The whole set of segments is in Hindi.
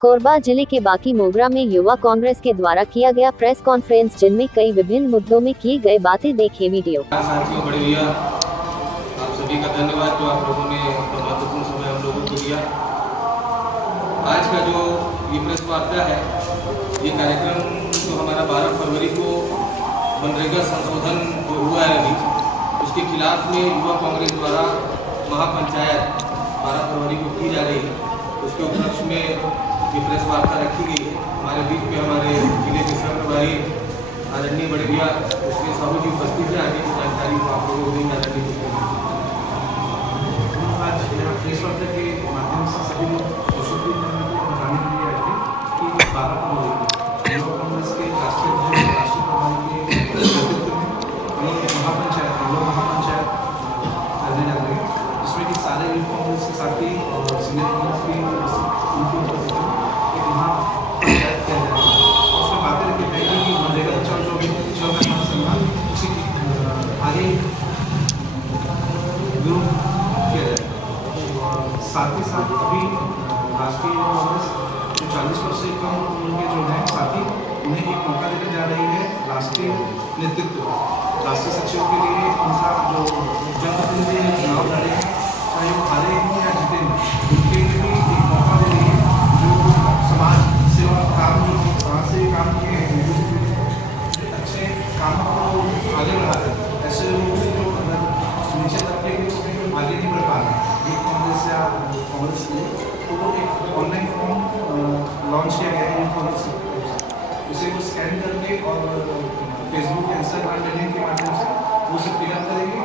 कोरबा जिले के बाकी मोगरा में युवा कांग्रेस के द्वारा किया गया प्रेस कॉन्फ्रेंस, जिनमें कई विभिन्न मुद्दों में की गई बातें। देखें वीडियो। साथियों, बड़े भैया, आप सभी का धन्यवाद जो आप लोगों ने महत्वपूर्ण समय हम लोगों को दिया। आज का जो ये प्रेस वार्ता है, ये कार्यक्रम जो हमारा 12 फरवरी को मनरेगा संशोधन जो हुआ है अभी, उसके खिलाफ में युवा कांग्रेस द्वारा महापंचायत 12 फरवरी को की जा रही है। उसके उपलक्ष्य में ये प्रेस वार्ता रखी गई है। हमारे बीच में हमारे जिले के सह प्रभारी आदरणीय बड़े भैया उसके साहू जी उपस्थित है। आगे की जानकारी को आप लोगों को देंगे आदरणीय। आज यहाँ प्रेस वार्ता के माध्यम से सभी लोग सोशल मीडिया को बताने के लिए आए थे कि 12 फरवरी युवा कांग्रेस के राष्ट्रीय प्रभारी के नेतृत्व में एक महापंचायत करने जा रहे हैं, जिसमें कि सारे युवा कांग्रेस के साथी और सीनियर कांग्रेस की उनकी उपस्थिति में एक महापंचायत किया जाएगा। और उसमें बातें रखी जाएगी कि मनरेगा बचाओ जो भी चल रहा है सम्मान उसी की आगे विरोध किया जाएगा। और साथ ही साथ अभी राष्ट्रीय युवा कांग्रेस जो 40 वर्ष से कम उनके जो हैं साथी, उन्हें एक मौका देने जा रही है। राष्ट्रीय नेतृत्व, राष्ट्रीय सचिव के लिए उनका जो जनप्रतिनिधि चुनाव लड़े हैं, चाहे वो हारे हों या जीते हों, उनके लिए भी एक मौका दे रही है। जो समाज सेवा काम जो वहाँ से काम किए हैं, अच्छे कामों को आगे बढ़ा रहे हैं, ऐसे लोगों से जो नीचे तबके के लोग हैं आगे नहीं बढ़ पा रहे हैं एक कांग्रेस या कांग्रेस के, तो वो एक ऑनलाइन फॉर्म लॉन्च किया गया है कांग्रेस, उसे वो स्कैन करके और फेसबुक या इंस्टाग्राम लिंक के माध्यम से वो उसे फिलअप करेंगे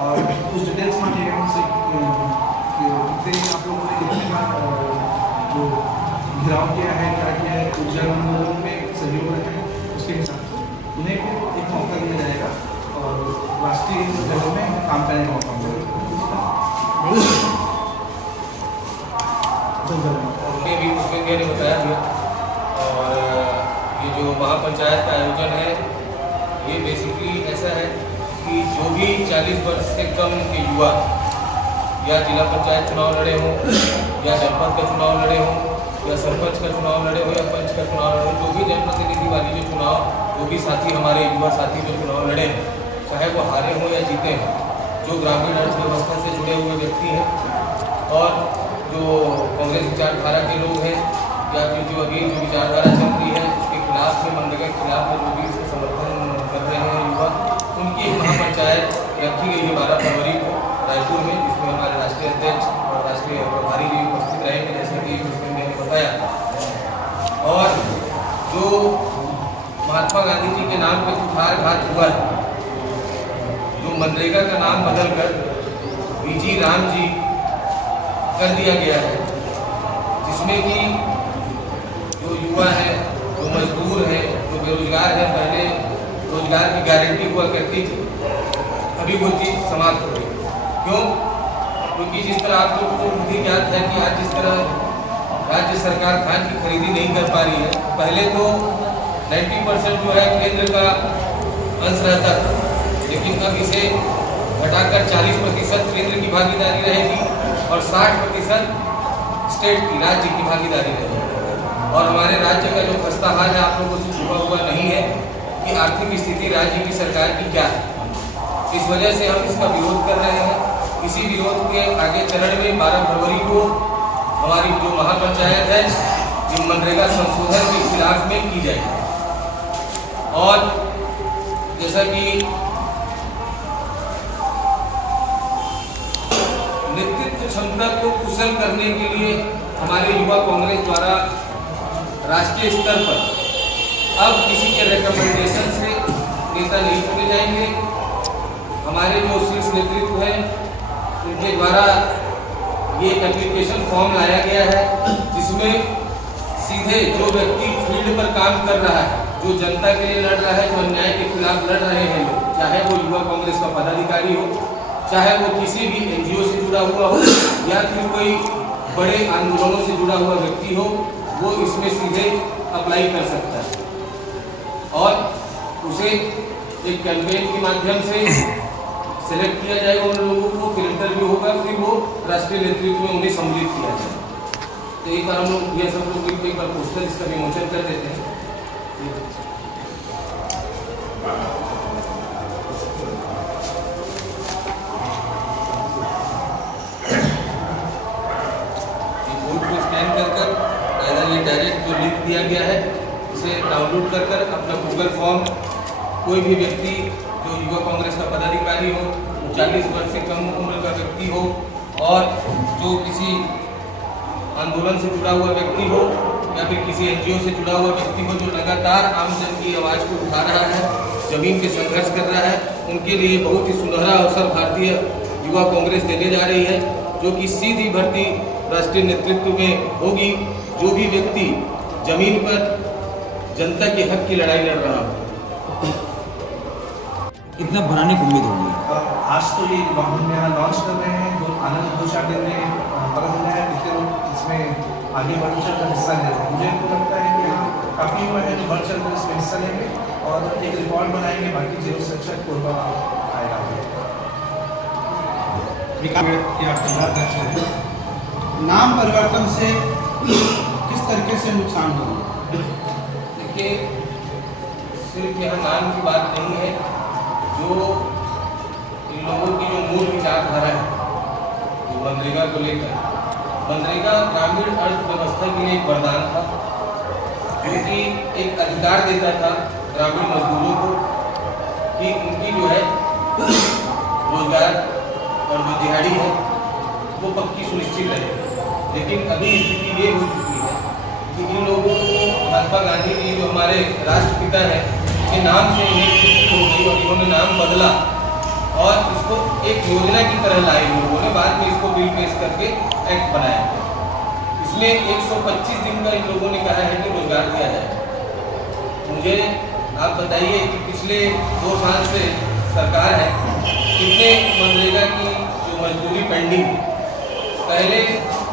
और कुछ डिटेल्स मांगेगा उनसे कितने आप लोगों ने कितने बार जो घिराव किया है, क्या किया है, ऊर्जा आंदोलन में सहयोग रखा है, उसके हिसाब से उन्हें एक मौका दिया जाएगा और राष्ट्रीय लेवल में काम करने का मौका मिलेगा। उसमें भी बताया गया। और ये जो महापंचायत का आयोजन है, ये बेसिकली ऐसा है कि जो भी 40 वर्ष से कम के युवा या जिला पंचायत चुनाव लड़े हों या जनपद का चुनाव लड़े हों या सरपंच का चुनाव लड़े हो या पंच का चुनाव लड़े, जो भी जनप्रतिनिधि वाली जो चुनाव, जो भी साथी हमारे युवा साथी जो चुनाव लड़े, चाहे वो हारे हों या जीते हों, जो ग्रामीण अर्थव्यवस्था से जुड़े हुए व्यक्ति हैं और जो कांग्रेस विचारधारा के लोग हैं या फिर जो अभी जो विचारधारा चल रही है उसके खिलाफ में, मनरेगा के खिलाफ में जो भी इसका समर्थन कर रहे हैं युवा, उनकी एक महापंचायत रखी गई है 12 फरवरी को रायपुर में, जिसमें हमारे राष्ट्रीय अध्यक्ष और राष्ट्रीय प्रभारी भी उपस्थित रहेंगे, जैसा कि उसने बताया। और जो महात्मा गांधी जी के नाम पे कुठारघात हुआ है, जो मनरेगा का नाम बदलकर वीजी राम जी कर दिया गया है, जिसमें कि जो युवा है, जो मजदूर है, जो बेरोजगार है, पहले रोजगार की गारंटी हुआ करती थी, अभी वो चीज़ समाप्त हो गई। क्यों? क्योंकि जिस तरह आप लोगों को भी ज्ञात है कि आज जिस तरह राज्य सरकार धान की खरीदी नहीं कर पा रही है, पहले तो 90% जो है केंद्र का अंश रहता था, लेकिन अब इसे घटाकर 40% केंद्र की भागीदारी रहेगी और 60% स्टेट की, राज्य की भागीदारी रहेगी। और हमारे राज्य का जो खस्ता हाल है आप लोगों से छुपा हुआ नहीं है कि आर्थिक स्थिति राज्य की सरकार की क्या है। इस वजह से हम इसका विरोध कर रहे हैं। इसी विरोध के आगे चरण में 12 फरवरी को हमारी जो महापंचायत है, जो मनरेगा संशोधन के खिलाफ में की जाएगी। और जैसा कि नेतृत्व क्षमता को कुशल करने के लिए हमारे युवा कांग्रेस द्वारा राष्ट्रीय स्तर पर अब किसी के रिकमेंडेशन से नेता नहीं चुने जाएंगे। हमारे जो शीर्ष नेतृत्व है, उनके द्वारा ये एप्लीकेशन फॉर्म लाया गया है, जिसमें सीधे जो व्यक्ति फील्ड पर काम कर रहा है, जो जनता के लिए लड़ रहा है, जो अन्याय के खिलाफ लड़ रहे हैं लोग, चाहे वो युवा कांग्रेस का पदाधिकारी हो, चाहे वो किसी भी NGO से जुड़ा हुआ हो या फिर कोई बड़े आंदोलनों से जुड़ा हुआ व्यक्ति हो, वो इसमें सीधे अप्लाई कर सकता है और उसे एक कैंपेन के माध्यम से सेलेक्ट किया जाएगा उन लोगों को, फिर इंटरव्यू होगा, फिर वो राष्ट्रीय नेतृत्व में उन्हें सम्मिलित किया जाएगा। तो एक बार हम लोग यह सब लोग मिलकर एक बार पोस्टर इसका विमोचन कर देते हैं। स्कैन कर अगर ये डायरेक्ट जो लिंक दिया गया है इसे डाउनलोड कर अपना गूगल फॉर्म कोई भी व्यक्ति जो युवा कांग्रेस का पदाधिकारी हो, 40 वर्ष से कम उम्र का व्यक्ति हो और जो किसी आंदोलन से जुड़ा हुआ व्यक्ति हो या फिर किसी एनजीओ से जुड़ा हुआ व्यक्ति हो जो लगातार आमजन की आवाज़ को उठा रहा है, जमीन पे संघर्ष कर रहा है, उनके लिए बहुत ही सुनहरा अवसर भारतीय युवा कांग्रेस देने जा रही है, जो कि सीधी भर्ती राष्ट्रीय नेतृत्व में होगी। जो भी व्यक्ति जमीन पर जनता के हक की लड़ाई लड़ रहा हो। इतना बनाने की उम्मीद होगी। आज तो ये हम यहाँ लॉन्च कर रहे हैं, जो आनंद 2-4 दिन में पता चला है, पिछले लोग इसमें आगे बढ़ चढ़ कर हिस्सा ले रहे हैं। मुझे तो लगता है कि यहाँ काफ़ी युवा है जो बढ़ चढ़ कर इसमें हिस्सा लेंगे और एक रिकॉर्ड बनाएंगे, बाकी जीरो से अच्छा कोरबा आएगा। नाम परिवर्तन से किस तरीके से नुकसान होगा? देखिए, सिर्फ यह नाम की बात नहीं है, जो इन लोगों की जो मूल विचारधारा है जो मनरेगा को लेकर, मनरेगा ग्रामीण अर्थव्यवस्था के लिए एक वरदान था, जो कि एक अधिकार देता था ग्रामीण मजदूरों को कि उनकी जो है रोजगार और जो दिहाड़ी है वो पक्की सुनिश्चित रहे। लेकिन अभी स्थिति ये हो चुकी है कि इन लोगों को महात्मा गांधी जी जो हमारे राष्ट्रपिता हैं के नाम से हो गई और इन्होंने नाम बदला और इसको एक योजना की तरह लाई लोगों ने, बाद में इसको बिल पेश करके एक्ट बनाया। इसमें 125 दिन का इन लोगों ने कहा है कि रोजगार दिया जाए। मुझे आप बताइए कि पिछले 2 साल से सरकार है, कितने मनरेगा की जो मजदूरी पेंडिंग है। पहले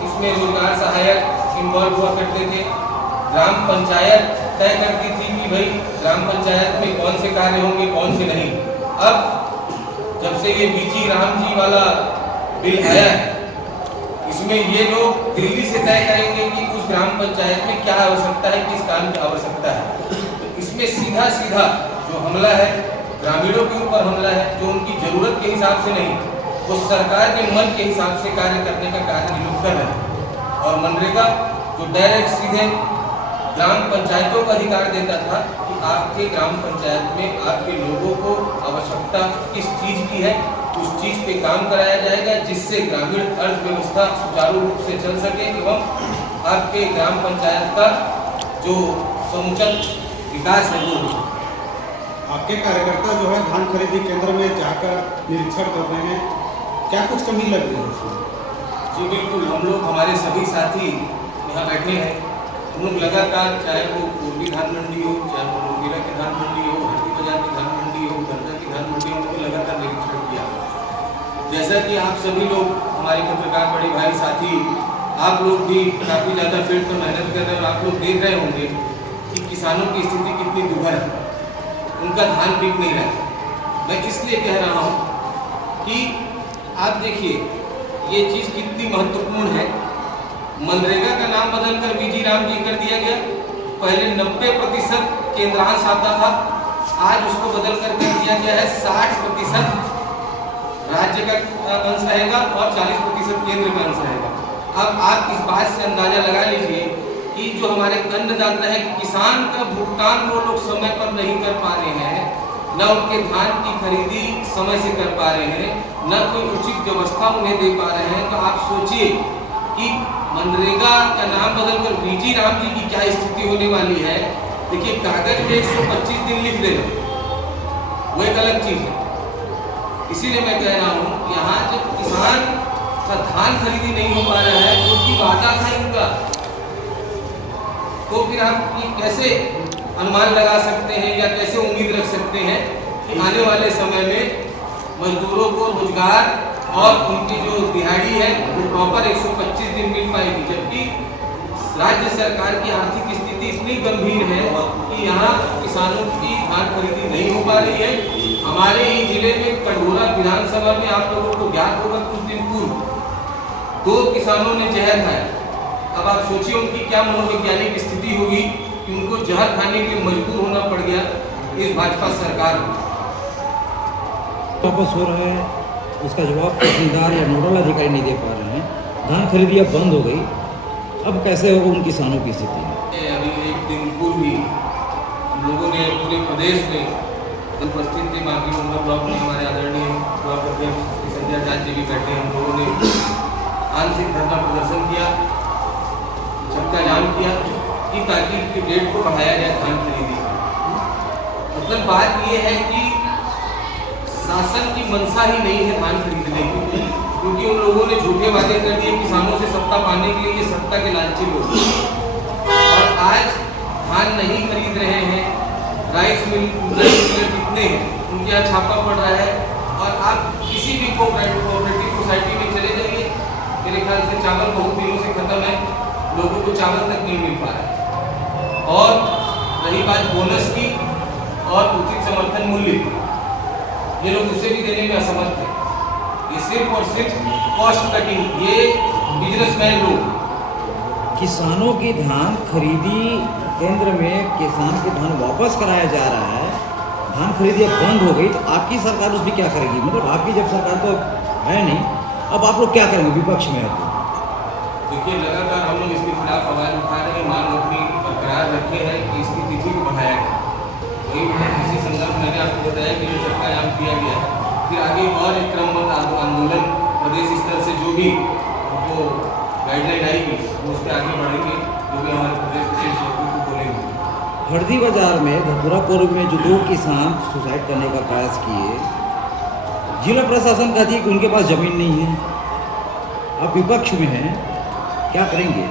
इसमें रोजगार सहायक इन्वॉल्व हुआ करते थे, ग्राम पंचायत तय करती थी कि भाई ग्राम पंचायत में कौन से कार्य होंगे कौन से नहीं। अब जब से ये बीजी राम जी वाला बिल आया है, इसमें ये लोग दिल्ली से तय करेंगे कि उस ग्राम पंचायत में क्या आवश्यकता है, किस काम की आवश्यकता है। तो इसमें सीधा सीधा जो हमला है ग्रामीणों के ऊपर हमला है, जो उनकी जरूरत के हिसाब से नहीं, वो सरकार के मन के हिसाब से कार्य करने का कार्य ये लोग कर रहे हैं। और मनरेगा जो डायरेक्ट सीधे ग्राम पंचायतों को अधिकार देता था कि आपके ग्राम पंचायत में आपके लोगों को आवश्यकता किस चीज़ की है, उस चीज़ पे काम कराया जाएगा, जिससे ग्रामीण अर्थव्यवस्था सुचारू रूप से चल सके एवं आपके ग्राम पंचायत का जो समुचित विकास है वो हो। आपके कार्यकर्ता जो है धान खरीदी केंद्र में जाकर निरीक्षण कर रहे हैं, क्या कुछ कमी लग रही है उसमें? जी बिल्कुल, हम लोग हमारे सभी साथी यहाँ बैठे हैं, हम लोग लगातार, चाहे वो पूर्वी धान मंडी हो, चाहे वो मुंगेरा की धान मंडी हो, हल्दी बाजार की धान मंडी हो, गन्ना की धान मंडी हो, उनको लगातार निरीक्षण किया। जैसा कि आप सभी लोग हमारे पत्रकार बड़े भाई साथी, आप लोग भी काफ़ी ज़्यादा फील्ड पर मेहनत कर रहे हैं और आप लोग देख रहे होंगे कि किसानों की स्थिति कितनी दुर्भर है, उनका धान बिक नहीं रहा है। मैं इसलिए कह रहा हूँ कि आप देखिए ये चीज़ कितनी महत्वपूर्ण है। मनरेगा का नाम बदलकर बीजी राम जी कर दिया गया। पहले 90% केंद्रांश आता था, आज उसको बदलकर कर दिया गया है 60% राज्य का अंश रहेगा और 40% केंद्र का अंश रहेगा। अब आप इस बात से अंदाजा लगा लीजिए कि जो हमारे अन्नदाता है, किसान का भुगतान वो लोग समय पर नहीं कर पा रहे हैं, न उनके धान की खरीदी समय से कर पा रहे हैं, न कोई उचित व्यवस्था उन्हें दे पा रहे हैं। तो आप सोचिए कि मनरेगा का नाम बदलकर बीजी राम जी की क्या स्थिति होने वाली है। देखिए, कागज में 125 दिन लिख देना वो एक अलग चीज है। इसीलिए मैं कह रहा हूँ यहाँ जब किसान का धान खरीदी नहीं हो पा रहा है, जो कि वादा था इनका, तो फिर आप ये कैसे अनुमान लगा सकते हैं या कैसे उम्मीद रख सकते हैं कि आने वाले समय में मजदूरों को रोजगार और उनकी जो दिहाड़ी है वो प्रॉपर 125 दिन मिल पाएगी, जबकि राज्य सरकार की आर्थिक स्थिति इतनी गंभीर है कि यहाँ किसानों की धान खरीदी नहीं हो पा रही है। हमारे ही जिले में कटघोरा विधानसभा में आप लोगों को ज्ञात होगा कुछ दिन पूर्व 2 किसानों ने जहर खाया। अब आप सोचिए उनकी क्या मनोवैज्ञानिक स्थिति होगी कि उनको जहर खाने के लिए मजबूर होना पड़ गया इस भाजपा सरकार में। वापस हो रहा है, उसका जवाब तहसीलदार या नोडल अधिकारी नहीं दे पा रहे हैं। धान खरीदी अब बंद हो गई, अब कैसे होगा उन किसानों की स्थिति? अभी एक दिन पूर्व ही हम लोगों ने पूरे प्रदेश में उपस्थित थे, बाकी मुंडा ब्लॉक में हमारे आदरणीय ब्लॉक अध्यक्ष संजय जाट जी भी बैठे, हम लोगों ने आंशिक धरना प्रदर्शन किया, चक्का जाम किया कि ताकि इसकी डेट को बढ़ाया जाए धान खरीदी। मतलब बात ये है कि शासन की मंशा ही नहीं है धान खरीदने की, क्योंकि उन लोगों ने झूठे वादे कर दिए किसानों से सत्ता पाने के लिए, ये सत्ता के लालची लोग। और आज धान नहीं खरीद रहे हैं, राइस मिल जितने हैं उनके यहाँ छापा पड़ रहा है। और आप किसी भी कोऑपरेटिव सोसाइटी में चले जाइए, मेरे ख्याल से चावल बहुत दिनों से खत्म है, लोगों को चावल तक नहीं मिल पा रहा है। और रही बात बोनस की और उचित समर्थन मूल्य की, ये लोग उसे भी देने में असमर्थ है। ये सिर्फ और सिर्फ कॉस्ट कटिंग, ये बिजनेसमैन लोग। किसानों की धान खरीदी केंद्र में किसान के धान वापस कराया जा रहा है, धान खरीदी अब बंद हो गई, तो आपकी सरकार उसमें क्या करेगी? मतलब आपकी जब सरकार तो है नहीं, अब आप लोग क्या करेंगे विपक्ष में? देखिए, लगातार हम लोग इसके खिलाफ आवाज उठा रहे हैं, मांग अपनी बरकरार रखे हैं कि इसकी तिथि को बढ़ाया जाए। वही इसी संदर्भ में मैंने आपको बताया कि जो चक्का जाम किया गया है, फिर आगे और एक क्रमबद्ध आंदोलन प्रदेश स्तर से जो भी हमको गाइडलाइन आएगी उस पर आगे बढ़ेंगे, जो भी हमारे प्रदेश के नेतृत्व बोलेंगे। हरदी बाजार में धतुरापुर में जो 2 किसान सुसाइड करने का प्रयास किए, जिला प्रशासन कहती है कि उनके पास जमीन नहीं है, आप विपक्ष में हैं, क्या करेंगे?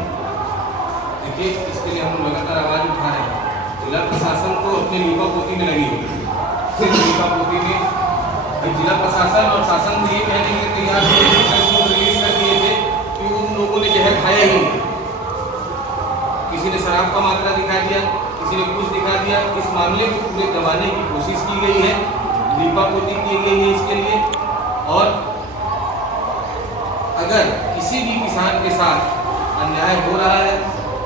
देखिए, इसके लिए हम लोग लगातार आवाज उठा रहे हैं। जिला प्रशासन तो अपने लीपापोती में लगी है, सिर्फ लीपापोती में। जिला प्रशासन और शासन ये कहने के लिए तैयार थे, रिलीज कर दिए थे कि उन लोगों ने जहर खाया ही नहीं। किसी ने शराब का मात्रा दिखा दिया, किसी ने कुछ दिखा दिया। इस मामले को पूरे दबाने की कोशिश की गई है, लीपापोती की गई है इसके लिए। और अगर किसी भी किसान के साथ अन्याय हो रहा है,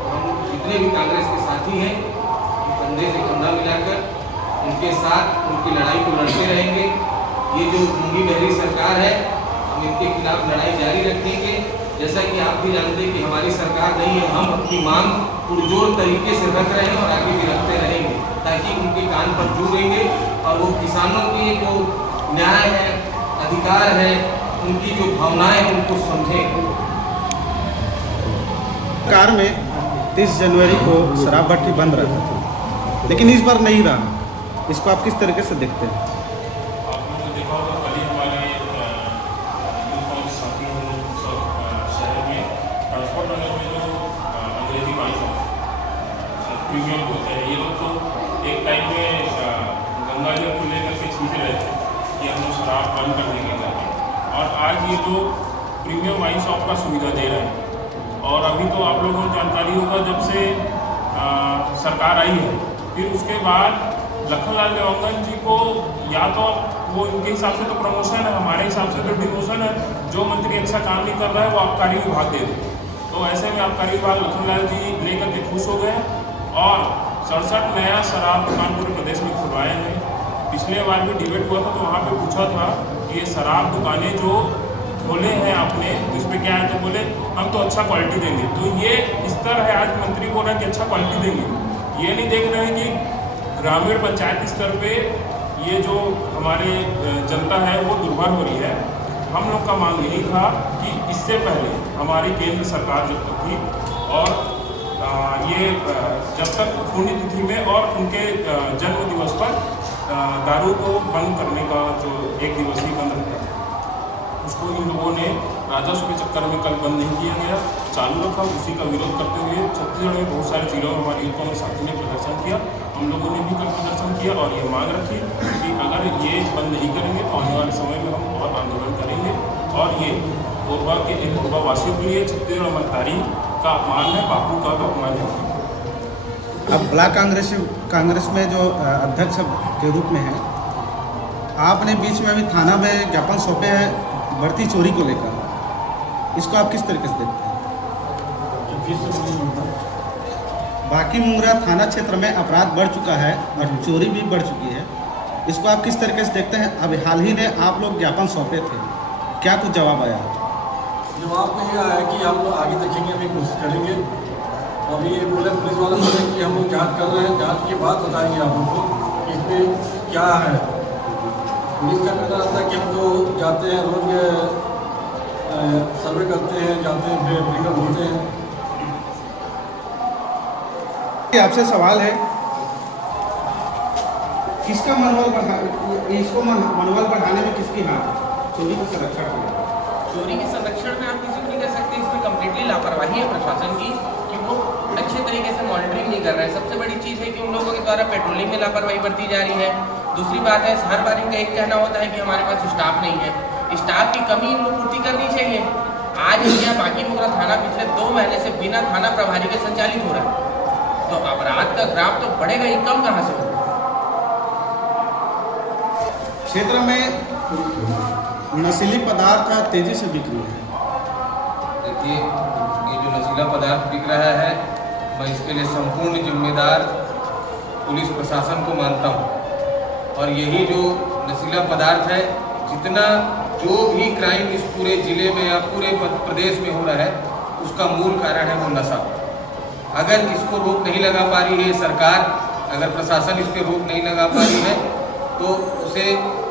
हम जितने भी कांग्रेस के साथी हैं, कंधे से कंधा मिलाकर उनके साथ उनकी लड़ाई को लड़ते रहेंगे। ये जो गूंगी बहरी सरकार है, हम इनके खिलाफ लड़ाई जारी रखेंगे। जैसा कि आप भी जानते हैं कि हमारी सरकार नहीं है, हम अपनी मांग पुरजोर तरीके से रख रहे हैं और आगे भी रखते रहेंगे, ताकि उनके कान पर जुड़ेंगे और वो किसानों की जो न्याय है, अधिकार है, उनकी जो भावनाएं हैं उनको समझें। कार में 30 जनवरी को शराब भट्टी बंद रहता था, लेकिन इस बार नहीं रहा। इसको आप किस तरीके से देखते हैं? आपने तो देखा होगा, कल ही हमारे यूनिफॉर्म साथी हम लोग सब शहर में ट्रांसपोर्ट नगर में जो अंग्रेजी वाइन शॉप प्रीमियम होते हैं, ये लोग तो एक टाइम में गंगा जल को लेकर के छींच रहे थे कि हम लोग शराब बंद कर देंगे करके, और आज ये लोग प्रीमियम वाइन शॉप का सुविधा दे रहे हैं। और अभी तो आप लोगों को जानकारी होगा, जब से सरकार आई है, फिर उसके बाद लखनलाल देवंगन जी को या तो वो इनके हिसाब से तो प्रमोशन है, हमारे हिसाब से तो डिमोशन है। जो मंत्री अच्छा काम नहीं कर रहा है वो आबकारी विभाग दे दे, तो ऐसे में आबकारी विभाग लखनलाल जी लेकर के खुश हो गए और 67 नया शराब दुकान पूरे प्रदेश में खुलवाए हैं। पिछले बार भी डिबेट हुआ था तो वहाँ पे पूछा था कि ये शराब दुकानें जो खोले हैं आपने, इस पर क्या है, तो बोले हम तो अच्छा क्वालिटी देंगे। तो ये स्तर है, आज मंत्री बोल रहे हैं कि अच्छा क्वालिटी देंगे। ये नहीं देख रहे हैं कि ग्रामीण पंचायत स्तर पे ये जो हमारे जनता है वो दुर्भर हो रही है। हम लोग का मांग यही था कि इससे पहले हमारी केंद्र सरकार जब तक थी और ये जब तक पुण्यतिथि में और उनके जन्म दिवस पर दारू को बंद करने का जो 1 दिवसीय बंद रहता है, उसको इन लोगों ने राजस्व के चक्कर में कल बंद नहीं किया गया, चालू रखा। उसी का विरोध करते हुए छत्तीसगढ़ में बहुत सारे जिलों में हमारे युवकों साथी ने प्रदर्शन किया, हम लोगों ने भी कल प्रदर्शन किया और ये मांग रखी कि अगर ये बंद नहीं करेंगे तो आने वाले समय में हम और आंदोलन करेंगे। और ये कोरबा के एक कोरबावासियों के लिए छत्तीसगढ़ मंत्री का अपमान है, बापू का अपमान है। अब ब्लॉक कांग्रेस में जो अध्यक्ष के रूप में है, आपने बीच में अभी थाना में ज्ञापन सौंपे हैं बढ़ती चोरी को लेकर, इसको आप किस तरीके से देखते हैं? बाकी मुंगरा थाना क्षेत्र में अपराध बढ़ चुका है और चोरी भी बढ़ चुकी है, इसको आप किस तरीके से देखते हैं? अभी हाल ही में आप लोग ज्ञापन सौंपे थे, क्या कुछ जवाब आया? जवाब में यह है कि हम लोग आगे देखेंगे, अभी कोशिश करेंगे। तो अभी ये बोले पुलिस वाले बोले कि हम लोग जाँच कर रहे हैं, जाँच के बाद बताएंगे आप लोग को कि इसमें क्या है। पुलिस का कहना रहता है कि हम लोग जाते हैं, रोज सर्वे करते हैं, जाते हैं, वेरिफिकेशन होते हैं। आपसे सवाल है, किसका मनोबल मनोबल बढ़ाने में किसकी हाथ है? चोरी के संरक्षण में। चोरी के संरक्षण में आप किसी को नहीं कह सकते, इसमें कम्प्लीटली लापरवाही है प्रशासन की कि वो अच्छे तरीके से मॉनिटरिंग नहीं कर रहे हैं। सबसे बड़ी चीज़ है कि उन लोगों के द्वारा पेट्रोलिंग में लापरवाही बरती जा रही है। दूसरी बात है, हर बार इनका एक कहना होता है कि हमारे पास स्टाफ नहीं है। स्टाफ की कमी इनको पूर्ति करनी चाहिए। आज इंडिया बाकी मुगरा थाना पिछले 2 महीने से बिना थाना प्रभारी के संचालित हो रहा है, तो अपराध का ग्राफ तो बढ़ेगा ही, कम कहाँ से होगा। क्षेत्र में नशीली पदार्थ तेजी से बिक रही है। देखिए, ये जो नशीला पदार्थ बिक रहा है, मैं इसके लिए संपूर्ण जिम्मेदार पुलिस प्रशासन को मानता हूँ। और यही जो नशीला पदार्थ है, जितना जो भी क्राइम इस पूरे ज़िले में या पूरे प्रदेश में हो रहा है, उसका मूल कारण है वो नशा। अगर इसको रोक नहीं लगा पा रही है सरकार, अगर प्रशासन इस पर रोक नहीं लगा पा रही है, तो उसे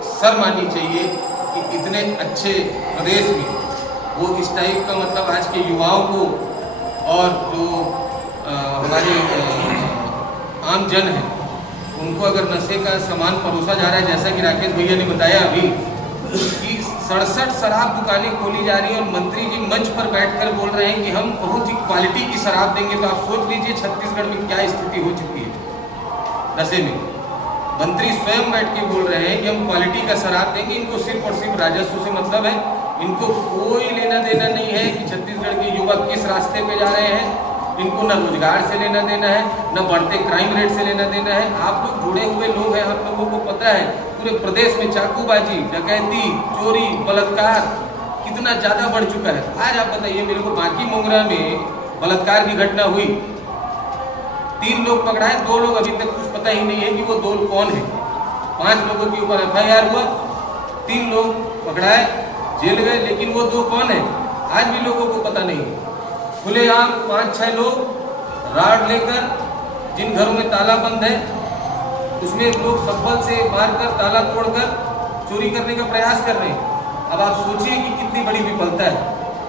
शर्म आनी चाहिए कि इतने अच्छे प्रदेश में वो इस टाइप का, मतलब आज के युवाओं को और जो हमारे आम जन हैं, उनको अगर नशे का सामान परोसा जा रहा है, जैसा कि राकेश भैया ने बताया अभी कि 67 शराब दुकानें खोली जा रही हैं और मंत्री जी मंच पर बैठकर बोल रहे हैं कि हम बहुत ही क्वालिटी की शराब देंगे। तो आप सोच लीजिए छत्तीसगढ़ में क्या स्थिति हो चुकी है नशे में। मंत्री स्वयं बैठ के बोल रहे हैं कि हम क्वालिटी का शराब देंगे। इनको सिर्फ और सिर्फ राजस्व से मतलब है, इनको कोई लेना देना नहीं है कि छत्तीसगढ़ के युवक किस रास्ते पे जा रहे हैं। इनको न रोजगार से लेना देना है, न बढ़ते क्राइम रेट से लेना देना है। आप लोग जुड़े हुए लोग हैं, आप लोगों को पता है पूरे प्रदेश में चाकूबाजी, डकैती, चोरी, बलात्कार कितना ज़्यादा बढ़ चुका है। आज आप बताइए मेरे को, बाकी मुंगरा में बलात्कार की घटना हुई, 3 लोग पकड़ाए, 2 लोग अभी तक कुछ पता ही नहीं है कि वो 2 कौन है। 5 लोगों के ऊपर FIR हुआ, 3 लोग पकड़ाए, जेल गए, लेकिन वो 2 कौन है आज भी लोगों को पता नहीं। खुलेआम 5-6 लोग राड लेकर, जिन घरों में ताला बंद है उसमें लोग सब्बल से मारकर, ताला तोड़कर चोरी करने का प्रयास कर रहे हैं। अब आप सोचिए कि कितनी बड़ी विफलता है।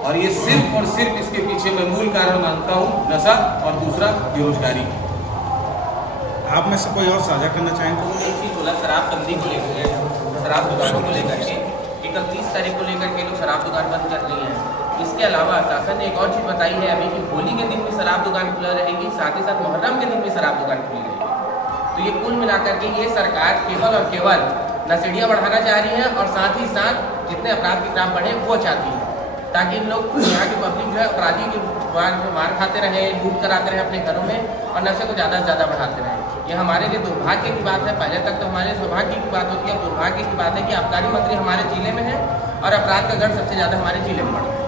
और ये सिर्फ और सिर्फ इसके पीछे मैं मूल कारण मानता हूँ नशा और दूसरा बेरोजगारी। आप में से कोई और साझा करना चाहेंगे? एक चीज़ बोला, शराबबंदी को लेकर, शराब दुकानों को लेकर के 31 तारीख को लेकर के लोग शराब दुकान बंद कर रही हैं। इसके अलावा शासन ने एक और चीज़ बताई है अभी कि होली के दिन भी शराब दुकान खुला रहेगी, साथ ही साथ मुहर्रम के दिन भी शराब दुकान खुली रहेगी। तो ये कुल मिलाकर के ये सरकार केवल और केवल नशेड़ियाँ बढ़ाना चाह रही है और साथ ही साथ जितने अपराध के ग्राफ बढ़े वो चाहती है, ताकि इन लोग यहाँ की पब्लिक जो है अपराधी के मार खाते रहे, लूट कराते रहे अपने घरों में और नशे को ज़्यादा से ज़्यादा बढ़ाते रहे। ये हमारे लिए दुर्भाग्य की बात है। पहले तक तो हमारे सौभाग्य की बात होती है, अब दुर्भाग्य की बात है कि आबकारी मंत्री हमारे जिले में है और अपराध का गढ़ सबसे ज़्यादा हमारे जिले में बढ़ा है।